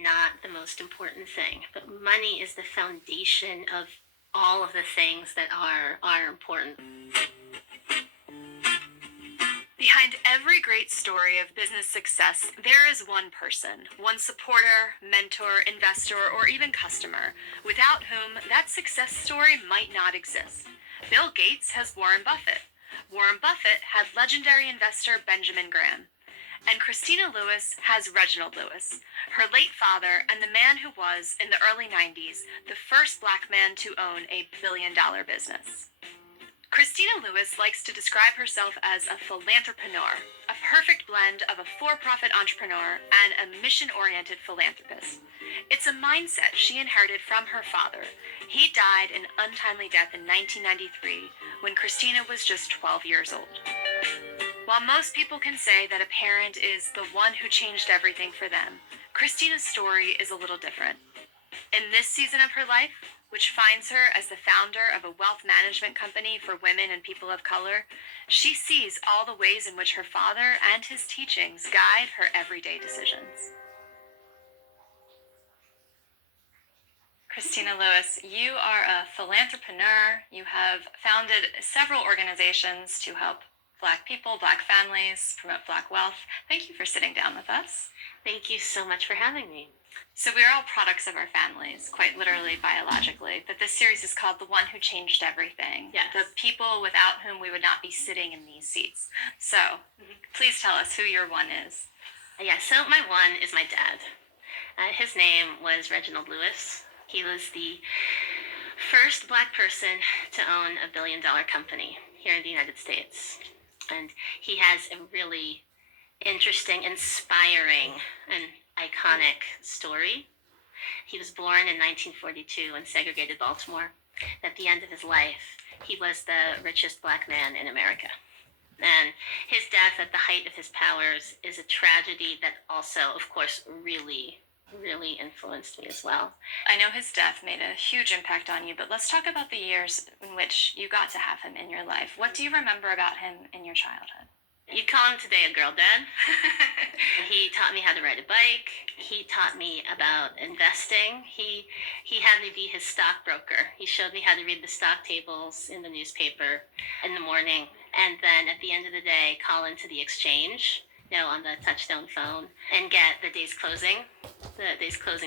not the most important thing, but money is the foundation of all of the things that are important. Behind every great story of business success, there is one person, one supporter, mentor, investor, or even customer, without whom that success story might not exist. Bill Gates has Warren Buffett. Warren Buffett had legendary investor Benjamin Graham. And Christina Lewis has Reginald Lewis, her late father and the man who was, in the early 90s, the first black man to own a billion-dollar business. Christina Lewis likes to describe herself as a philanthropreneur, a perfect blend of a for-profit entrepreneur and a mission-oriented philanthropist. It's a mindset she inherited from her father. He died an untimely death in 1993 when Christina was just 12 years old. While most people can say that a parent is the one who changed everything for them, Christina's story is a little different. In this season of her life, which finds her as the founder of a wealth management company for women and people of color, she sees all the ways in which her father and his teachings guide her everyday decisions. Christina Lewis, you are a philanthropreneur. You have founded several organizations to help Black people, Black families, promote Black wealth. Thank you for sitting down with us. Thank you so much for having me. So we are all products of our families, quite literally, biologically. But this series is called The One Who Changed Everything. Yes. The people without whom we would not be sitting in these seats. So please tell us who your one is. Yeah, so my one is my dad. His name was Reginald Lewis. He was the first Black person to own a billion-dollar company here in the United States. And he has a really interesting, inspiring, and iconic story. He was born in 1942 in segregated Baltimore. At the end of his life, he was the richest Black man in America. And his death at the height of his powers is a tragedy that also, of course, really influenced me as well. I know his death made a huge impact on you, but let's talk about the years in which you got to have him in your life. What do you remember about him in your childhood? You'd call him today a girl dad. He taught me how to ride a bike. He taught me about investing. He had me be his stockbroker. He showed me how to read the stock tables in the newspaper in the morning, and then at the end of the day, call into the exchange, on the touchtone phone, and get the day's closing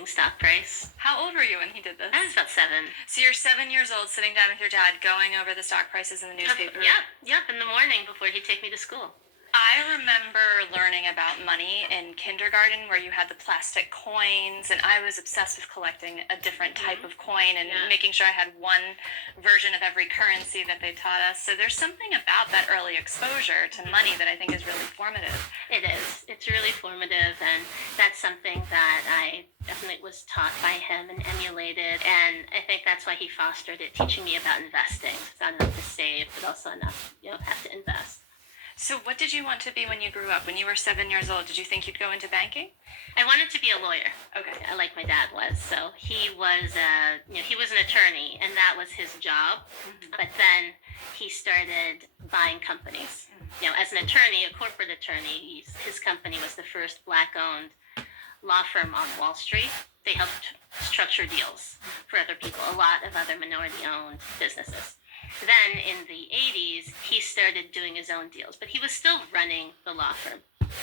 stock price. How old were you when he did this? I was about 7. So you're 7 years old, sitting down with your dad, going over the stock prices in the newspaper? Yep, in the morning before he'd take me to school. I remember learning about money in kindergarten, where you had the plastic coins, and I was obsessed with collecting a different type of coin and making sure I had one version of every currency that they taught us. So there's something about that early exposure to money that I think is really formative. It is. It's really formative, and that's something that I definitely was taught by him and emulated, and I think that's why he fostered it, teaching me about investing. It's not enough to save, but also enough, have to invest. So what did you want to be when you grew up? When you were 7 years old, did you think you'd go into banking? I wanted to be a lawyer. Okay. Like my dad was. So he was, he was an attorney, and that was his job. Mm-hmm. But then he started buying companies. Mm-hmm. As an attorney, a corporate attorney, his company was the first Black-owned law firm on Wall Street. They helped structure deals for other people, a lot of other minority-owned businesses. Then in the 80s, he started doing his own deals, but he was still running the law firm.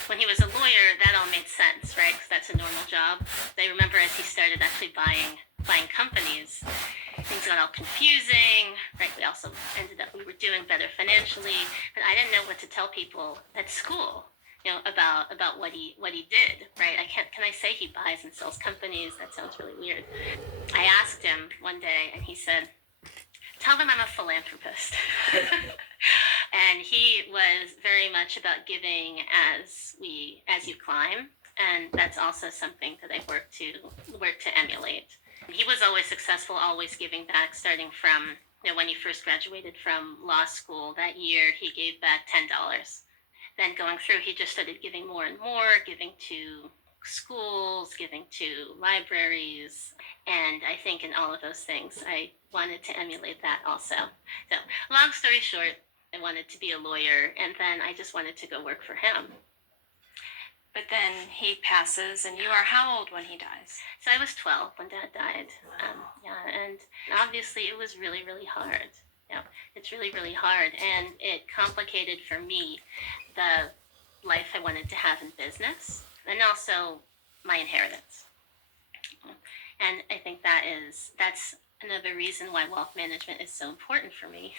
When he was a lawyer, that all made sense, right? Because that's a normal job. I remember as he started actually buying companies, things got all confusing, right? We were doing better financially, but I didn't know what to tell people at school, about what he did, right? Can I say he buys and sells companies? That sounds really weird. I asked him one day, and he said, "Tell them I'm a philanthropist." And he was very much about giving as you climb, and that's also something that I work to emulate. He was always successful, always giving back, starting from when he first graduated from law school that year, he gave back $10. Then going through, he just started giving more and more, giving to schools, giving to libraries, and I think in all of those things, I wanted to emulate that also. So, long story short, I wanted to be a lawyer, and then I just wanted to go work for him. But then and he passes, and you are how old when he dies? So I was 12 when Dad died. Yeah, and obviously it was really, really hard. It's really, really hard, and it complicated for me the life I wanted to have in business, and also my inheritance. And I think that's another reason why wealth management is so important for me.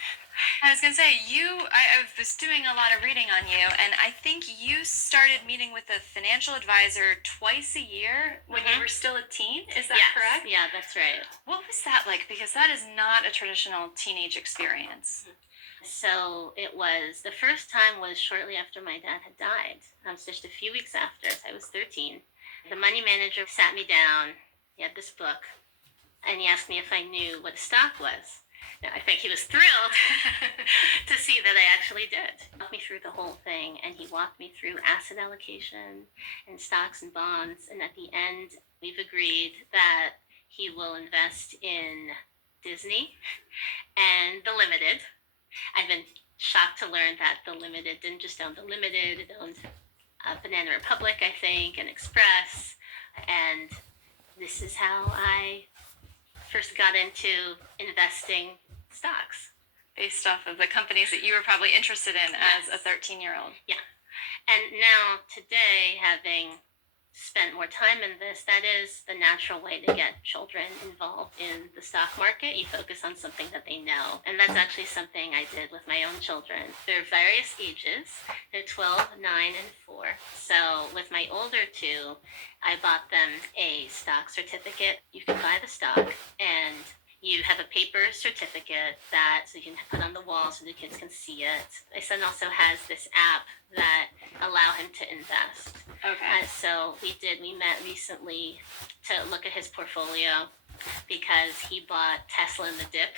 I was going to say, I was doing a lot of reading on you, and I think you started meeting with a financial advisor twice a year when you were still a teen. Is that correct? Yeah, that's right. What was that like? Because that is not a traditional teenage experience. So the first time was shortly after my dad had died. So just a few weeks after, so I was 13. The money manager sat me down. He had this book, and he asked me if I knew what a stock was. Now, I think he was thrilled to see that I actually did. He walked me through the whole thing, and he walked me through asset allocation and stocks and bonds. And at the end, we've agreed that he will invest in Disney and the Limited. I've been shocked to learn that the Limited didn't just own the Limited, it owned Banana Republic, I think, and Express. And this is how I first got into investing stocks. Based off of the companies that you were probably interested in as a 13-year-old. Yeah. And now, today, having spent more time in this, that is the natural way to get children involved in the stock market. You focus on something that they know. And that's actually something I did with my own children. They're various ages. They're 12, 9, and 4. So with my older two, I bought them a stock certificate. You can buy the stock, and you have a paper certificate so you can put on the wall so the kids can see it. My son also has this app that allow him to invest. Okay. So we met recently to look at his portfolio because he bought Tesla in the dip.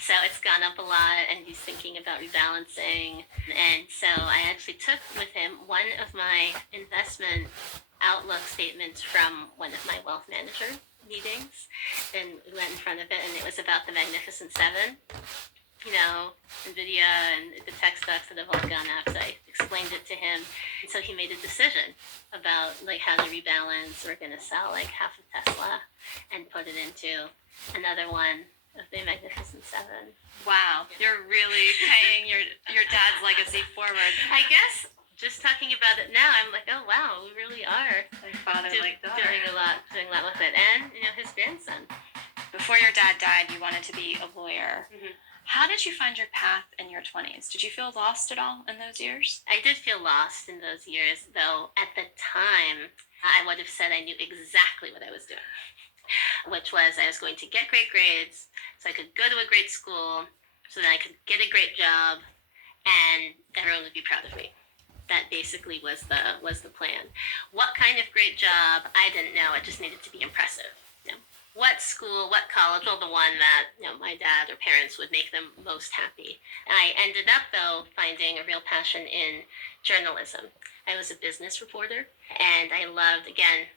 So it's gone up a lot, and he's thinking about rebalancing. And so I actually took with him one of my investment outlook statements from one of my wealth manager meetings, and we went in front of it, and it was about the Magnificent Seven, NVIDIA and the tech stocks that have all gone up. So I explained it to him, and so he made a decision about how to rebalance. We're going to sell half of Tesla and put it into another one of the Magnificent Seven. Wow, you're really paying your dad's legacy forward. I guess just talking about it now, I'm like, oh wow, we really are like father, like daughter. doing a lot with it, and his grandson. Before your dad died, you wanted to be a lawyer. Mm-hmm. How did you find your path in your 20s? Did you feel lost at all in those years? I did feel lost in those years, though at the time, I would have said I knew exactly what I was doing, which was I was going to get great grades so I could go to a great school, so that I could get a great job, and everyone would be proud of me. That basically was the plan. What kind of great job, I didn't know. It just needed to be impressive. What school, what college, well, the one that my dad or parents would make them most happy. I ended up, though, finding a real passion in journalism. I was a business reporter, and I loved, again,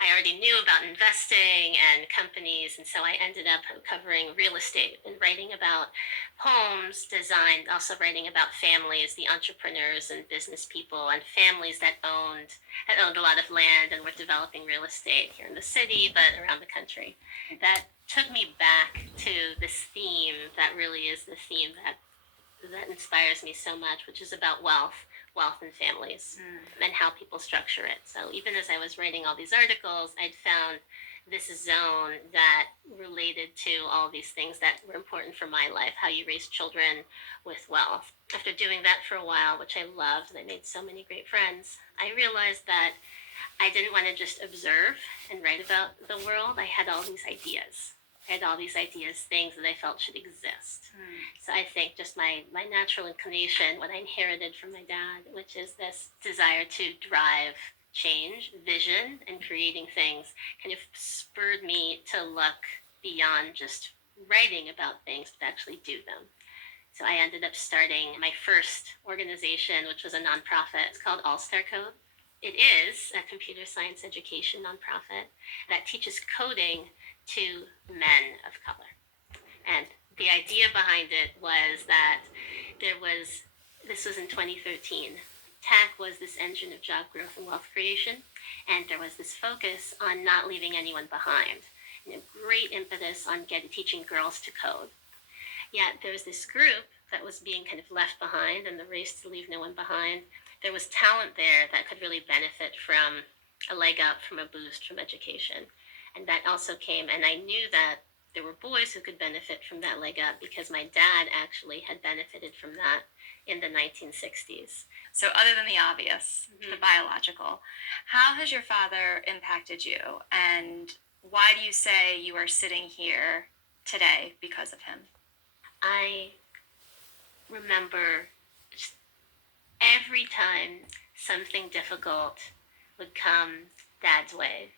I already knew about investing and companies, and so I ended up covering real estate and writing about homes, design, also writing about families, the entrepreneurs and business people, and families that owned a lot of land and were developing real estate here in the city, but around the country. That took me back to this theme that really is the theme that inspires me so much, which is about wealth and families, and how people structure it. So even as I was writing all these articles, I'd found this zone that related to all these things that were important for my life, how you raise children with wealth. After doing that for a while, which I loved, and I made so many great friends, I realized that I didn't want to just observe and write about the world. I had all these ideas. Things that I felt should exist. So I think just my natural inclination, what I inherited from my dad, which is this desire to drive change, vision, and creating things, kind of spurred me to look beyond just writing about things, but actually do them. So I ended up starting my first organization, which was a nonprofit. It's called All Star Code. It is a computer science education nonprofit that teaches coding to men of color. And the idea behind it was that this was in 2013, tech was this engine of job growth and wealth creation, and there was this focus on not leaving anyone behind. Great impetus on teaching girls to code. Yet there was this group that was being kind of left behind in the race to leave no one behind. There was talent there that could really benefit from a leg up, from a boost from education. And that also came, and I knew that there were boys who could benefit from that leg up because my dad actually had benefited from that in the 1960s. So, other than the obvious, the biological, how has your father impacted you? And why do you say you are sitting here today because of him? I remember just every time something difficult would come Dad's way,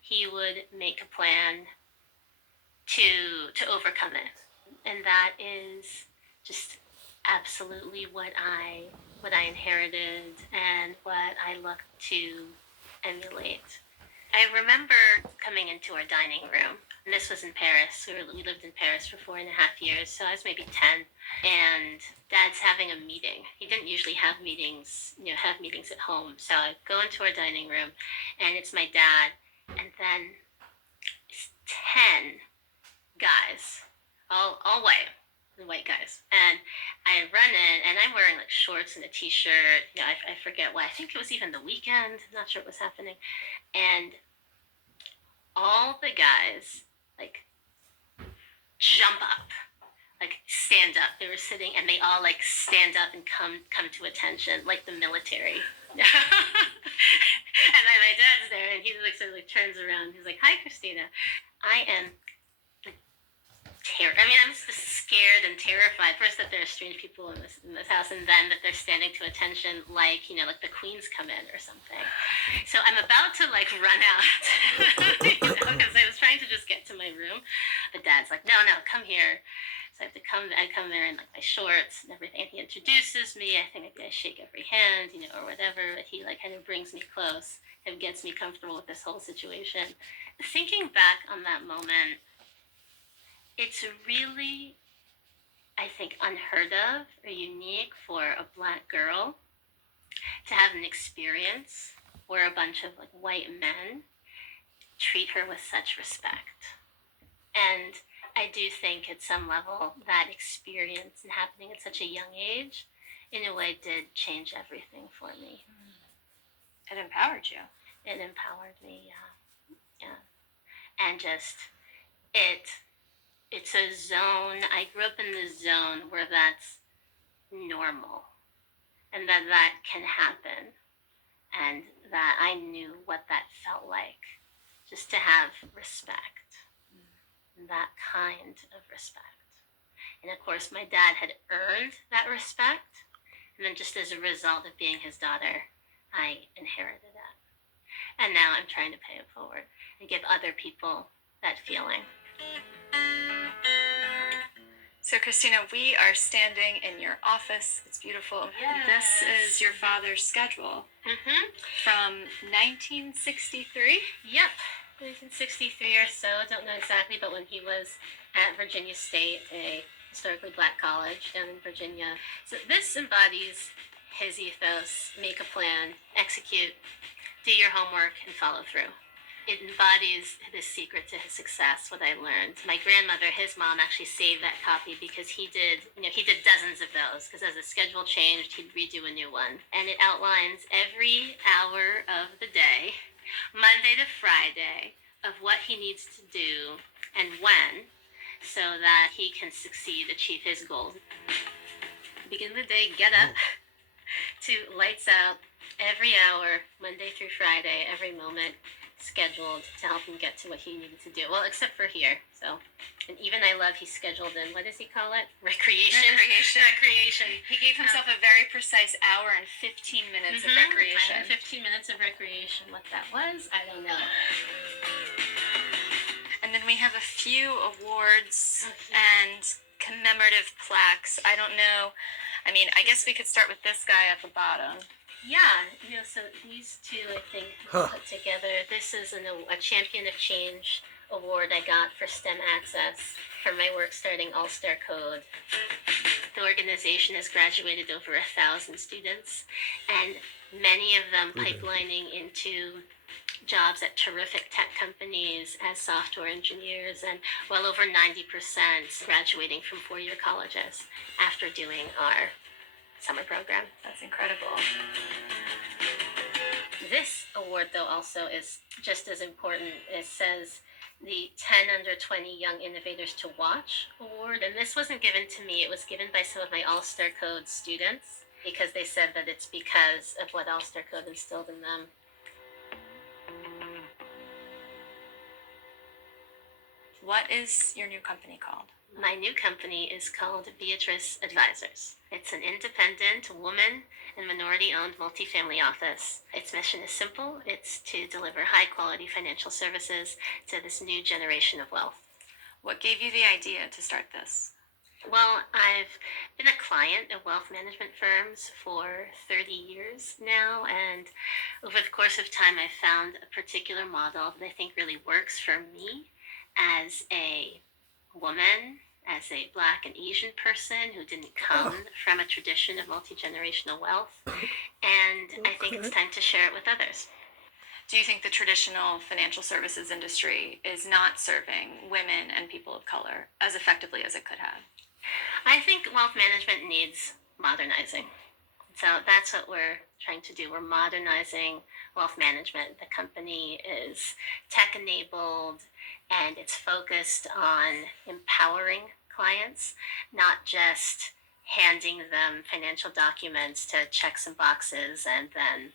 he would make a plan to overcome it. And that is just absolutely what I inherited and what I look to emulate. I remember coming into our dining room, and this was in Paris. We lived in Paris for 4.5 years, so I was maybe 10. And Dad's having a meeting. He didn't usually have meetings at home. So I go into our dining room, and it's my dad, and then 10 guys, all white guys. And I run in, and I'm wearing like shorts and a t-shirt. I forget why. I think it was even the weekend. I'm not sure what was happening. And all the guys like jump up, like stand up. They were sitting, and they all like stand up and come to attention, like the military. And then my dad's there, and he like sort of like turns around. He's like, "Hi, Christina." I am I'm just scared and terrified. First that there are strange people in this house, and then that they're standing to attention, like like the Queens come in or something. So I'm about to like run out, because I was trying to just get to my room. But Dad's like, no, come here. So I come there in like my shorts and everything. And he introduces me. I think I shake every hand, or whatever. But he like kind of brings me close and gets me comfortable with this whole situation. Thinking back on that moment, it's really, I think, unheard of or unique for a Black girl to have an experience where a bunch of like white men treat her with such respect. And I do think at some level that experience and happening at such a young age, in a way, did change everything for me. It empowered you. It empowered me, yeah. And just, it's a zone. I grew up in the zone where that's normal, and that can happen, and that I knew what that felt like, just to have respect, that kind of respect. And of course, my dad had earned that respect, and then just as a result of being his daughter, I inherited that. And now I'm trying to pay it forward and give other people that feeling. So, Christina, we are standing in your office. It's beautiful. Yes. This is your father's schedule from 1963. Yep, 1963 or so. Don't know exactly, but when he was at Virginia State, a historically Black college down in Virginia. So this embodies his ethos: make a plan, execute, do your homework, and follow through. It embodies the secret to his success, what I learned. My grandmother, his mom, actually saved that copy because he did dozens of those, because as the schedule changed, he'd redo a new one. And it outlines every hour of the day, Monday to Friday, of what he needs to do and when, so that he can succeed, achieve his goals. Begin the day, get up, to lights out, every hour, Monday through Friday, every moment, scheduled to help him get to what he needed to do. Well, except for here. So, and even I love he scheduled in, what does he call it? Recreation. He gave himself a very precise hour and 15 minutes of recreation. 15 minutes of recreation. What that was, I don't know. And then we have a few awards and commemorative plaques. I don't know. I mean, I guess we could start with this guy at the bottom. Yeah, so these two, I think, put together. This is a Champion of Change award I got for STEM access for my work starting All-Star Code. The organization has graduated over 1,000 students, and many of them pipelining into jobs at terrific tech companies as software engineers, and well over 90% graduating from four-year colleges after doing our summer program. That's incredible. This award, though, also is just as important. It says the 10 under 20 Young Innovators to Watch Award. And this wasn't given to me, it was given by some of my All-Star Code students because they said that it's because of what All-Star Code instilled in them. What is your new company called? My new company is called Beatrice Advisors. It's an independent, woman and minority-owned multifamily office. Its mission is simple. It's to deliver high-quality financial services to this new generation of wealth. What gave you the idea to start this? Well, I've been a client of wealth management firms for 30 years now, and over the course of time, I found a particular model that I think really works for me as a woman, as a Black and Asian person who didn't come from a tradition of multi-generational wealth, and I think it's time to share it with others. Do you think the traditional financial services industry is not serving women and people of color as effectively as it could have? I think wealth management needs modernizing. So that's what we're trying to do. We're modernizing wealth management. The company is tech-enabled, and it's focused on empowering clients, not just handing them financial documents to check some boxes and then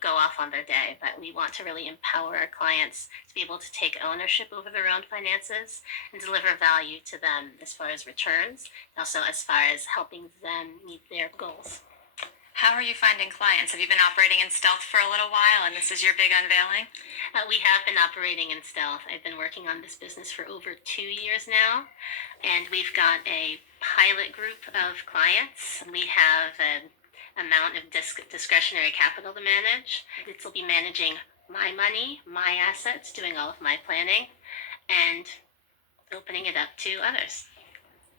go off on their day. But we want to really empower our clients to be able to take ownership over their own finances and deliver value to them as far as returns, and also as far as helping them meet their goals. How are you finding clients? Have you been operating in stealth for a little while and this is your big unveiling? We have been operating in stealth. I've been working on this business for over 2 years now, and we've got a pilot group of clients. We have an amount of discretionary capital to manage. This will be managing my money, my assets, doing all of my planning, and opening it up to others.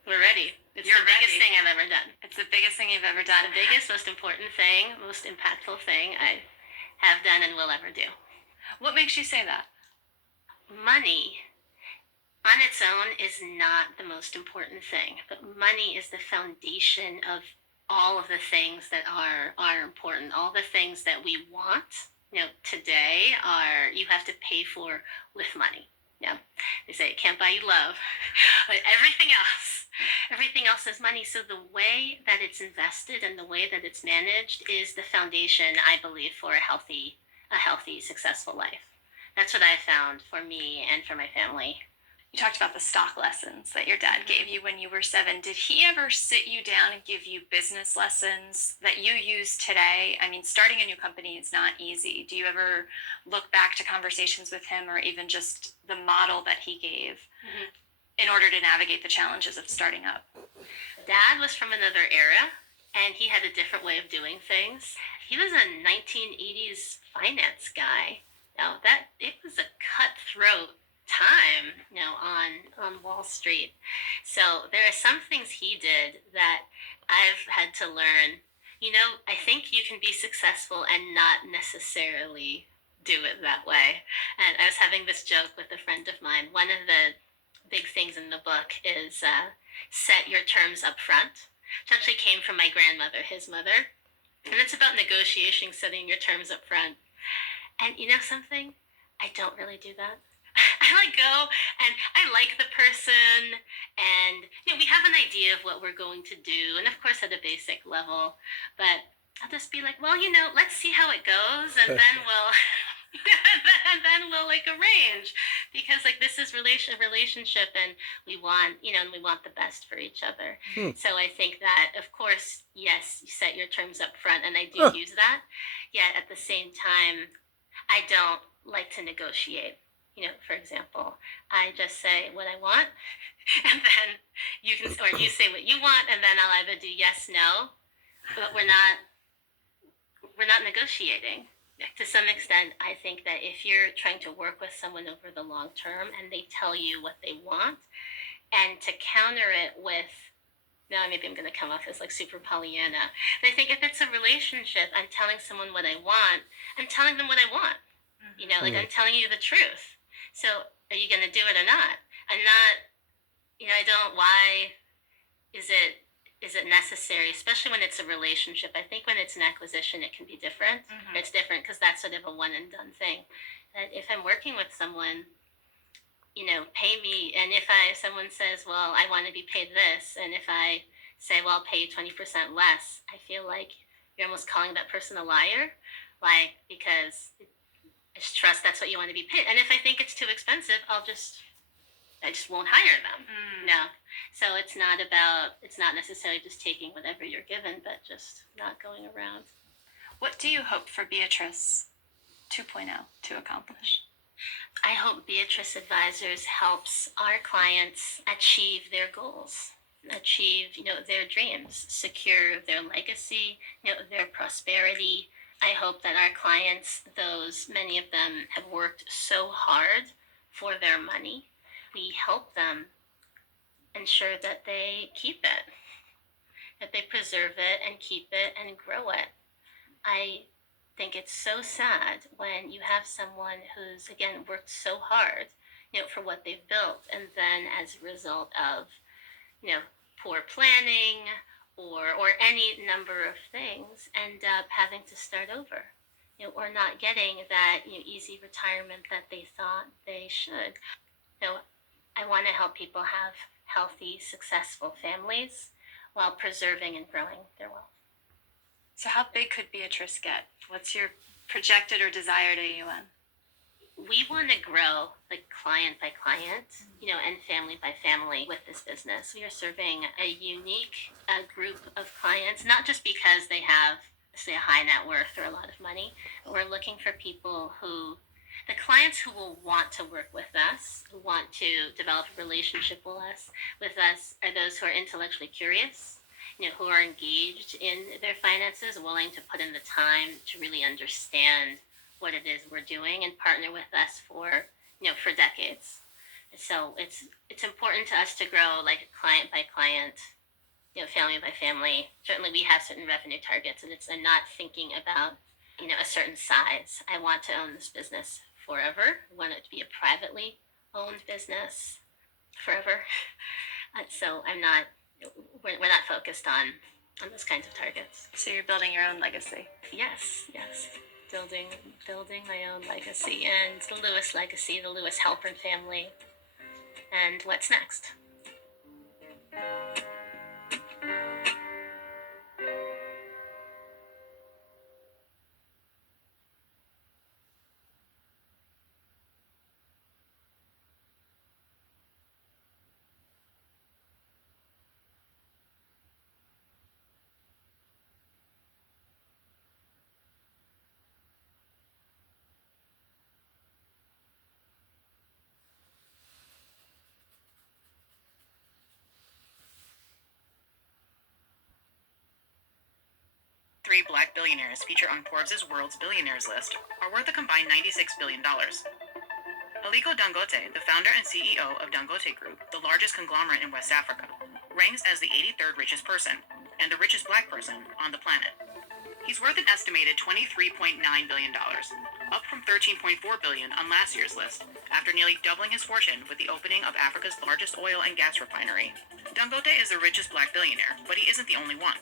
We're ready. It's the biggest thing I've ever done. It's the biggest thing you've ever done. The biggest, most important thing, most impactful thing I have done and will ever do. What makes you say that? Money on its own is not the most important thing, but money is the foundation of all of the things that are important. All the things that we want, today you have to pay for with money. Yeah, they say it can't buy you love, but everything else is money. So the way that it's invested and the way that it's managed is the foundation, I believe, for a healthy, successful life. That's what I found for me and for my family. You talked about the stock lessons that your dad gave you when you were 7. Did he ever sit you down and give you business lessons that you use today? I mean, starting a new company is not easy. Do you ever look back to conversations with him or even just the model that he gave in order to navigate the challenges of starting up? Dad was from another era, and he had a different way of doing things. He was a 1980s finance guy. It was a cutthroat time, on Wall Street. So there are some things he did that I've had to learn. I think you can be successful and not necessarily do it that way. And I was having this joke with a friend of mine. One of the big things in the book is set your terms up front. It actually came from my grandmother, his mother. And it's about negotiating, setting your terms up front. And something? I don't really do that. I go and I like the person, and we have an idea of what we're going to do, and of course at a basic level, but I'll just be like, well, let's see how it goes, and then we'll arrange, because this is relationship, and we want the best for each other. So I think that, of course, yes, you set your terms up front, and I do use that. Yet at the same time, I don't like to negotiate. For example, I just say what I want, and then you say what you want, and then I'll either do yes, no, but we're not negotiating. To some extent, I think that if you're trying to work with someone over the long term and they tell you what they want, and to counter it with now maybe I'm going to come off as like super Pollyanna. But I think if it's a relationship, I'm telling someone what I want. I'm telling them what I want. Like I'm telling you the truth. So are you going to do it or not? I'm not, I don't, why is it necessary, especially when it's a relationship? I think when it's an acquisition, it can be different. It's different because that's sort of a one and done thing. And if I'm working with someone, pay me. And if someone says, well, I want to be paid this, and if I say, well, I'll pay you 20% less, I feel like you're almost calling that person a liar, like, because I just trust that's what you want to be paid. And if I think it's too expensive, I just won't hire them. No. So it's not necessarily just taking whatever you're given, but just not going around. What do you hope for Beatrice 2.0 to accomplish? I hope Beatrice Advisors helps our clients achieve their goals, achieve, their dreams, secure their legacy, their prosperity. I hope that our clients, many of them have worked so hard for their money, we help them ensure that they keep it, that they preserve it and keep it and grow it. I think it's so sad when you have someone who's, again, worked so hard, for what they've built, and then as a result of, poor planning or any number of things, end up having to start over, or not getting that, easy retirement that they thought they should. I want to help people have healthy, successful families while preserving and growing their wealth. So how big could Beatrice get? What's your projected or desired AUM? We want to grow like client by client, and family by family with this business. We are serving a unique group of clients, not just because they have, say, a high net worth or a lot of money. We're looking for people the clients who will want to work with us, who want to develop a relationship with us are those who are intellectually curious, who are engaged in their finances, willing to put in the time to really understand what it is we're doing and partner with us for decades. So it's important to us to grow like client by client, family by family. Certainly we have certain revenue targets, and I'm not thinking about, a certain size. I want to own this business forever. I want it to be a privately owned business forever. So we're not focused on those kinds of targets. So you're building your own legacy. Yes. Building my own legacy, and the Lewis legacy, the Lewis Halpern family. And what's next? Three black billionaires featured on Forbes' World's Billionaires list are worth a combined $96 billion. Aliko Dangote, the founder and CEO of Dangote Group, the largest conglomerate in West Africa, ranks as the 83rd richest person and the richest black person on the planet. He's worth an estimated $23.9 billion, up from $13.4 billion on last year's list, after nearly doubling his fortune with the opening of Africa's largest oil and gas refinery. Dangote is the richest black billionaire, but he isn't the only one.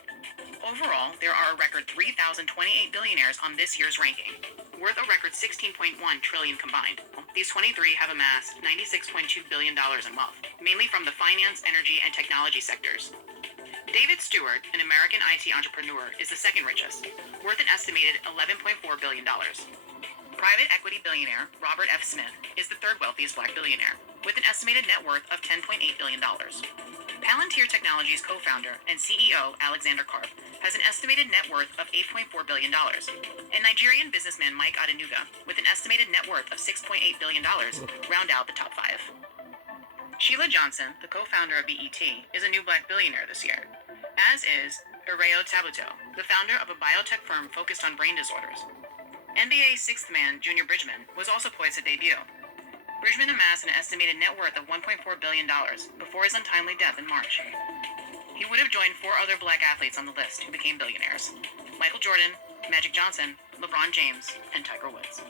Overall, there are a record 3,028 billionaires on this year's ranking, worth a record $16.1 trillion combined. These 23 have amassed $96.2 billion in wealth, mainly from the finance, energy, and technology sectors. David Stewart, an American IT entrepreneur, is the second richest, worth an estimated $11.4 billion. Private equity billionaire Robert F. Smith is the third wealthiest black billionaire, with an estimated net worth of $10.8 billion. Palantir Technologies co-founder and CEO Alexander Karp has an estimated net worth of $8.4 billion, and Nigerian businessman Mike Adenuga, with an estimated net worth of $6.8 billion, round out the top five. Sheila Johnson, the co-founder of BET, is a new black billionaire this year, as is Ireo Tabuto, the founder of a biotech firm focused on brain disorders. NBA sixth man Junior Bridgman was also poised to debut. Bridgman amassed an estimated net worth of $1.4 billion before his untimely death in March. He would have joined 4 other black athletes on the list who became billionaires: Michael Jordan, Magic Johnson, LeBron James, and Tiger Woods.